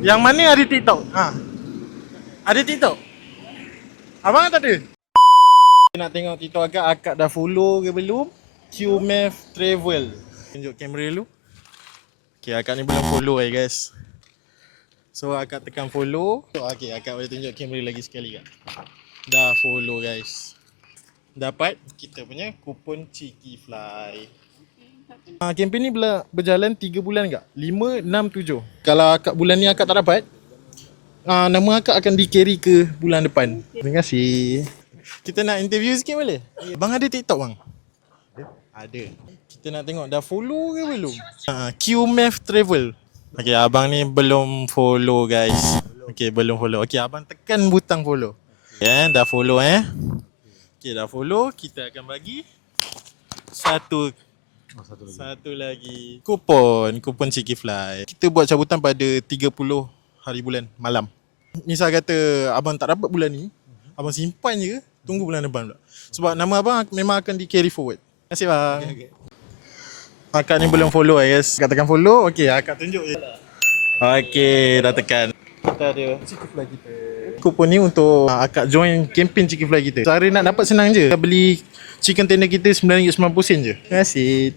Yang mana ada TikTok? Ada TikTok? Abang tak ada? Nak tengok TikTok akak dah follow ke belum? QMath Travel. Tunjuk kamera dulu. Okay, akak ni belum follow guys. So akak tekan follow. Okay, akak boleh tunjuk kamera lagi sekali kak. Dah follow guys. Dapat kita punya kupon Cheeky Fly. Kempen ni berjalan 3 bulan kak? 5, 6, 7. Kalau akak bulan ni akak tak dapat, nama akak akan di-carry ke bulan depan. Terima kasih. Kita nak interview sikit boleh? Bang ada TikTok bang? Ada. Kita nak tengok dah follow ke belum? QMath Travel. Okay, abang ni belum follow guys. Okay, belum follow. Okay, abang tekan butang follow. Okay, dah follow Okay, dah follow. Kita akan bagi satu lagi kupon Cheeky Fly. Kita buat cabutan pada 30 hari bulan malam. Misal kata abang tak dapat bulan ni, abang simpan je, tunggu bulan depan pula. Sebab nama abang memang akan di carry forward. Terima kasih bang. Okay. Akak ni belum follow guys. Akak tekan follow. Okay, akak tunjuk je. Okay, dah tekan. Kita ada Cheeky Fly kita. Kupon ni untuk akak join kempen Cheeky Fly kita. Cara nak dapat senang je. Kita beli chicken tender kita RM9.90 je. Terima kasih.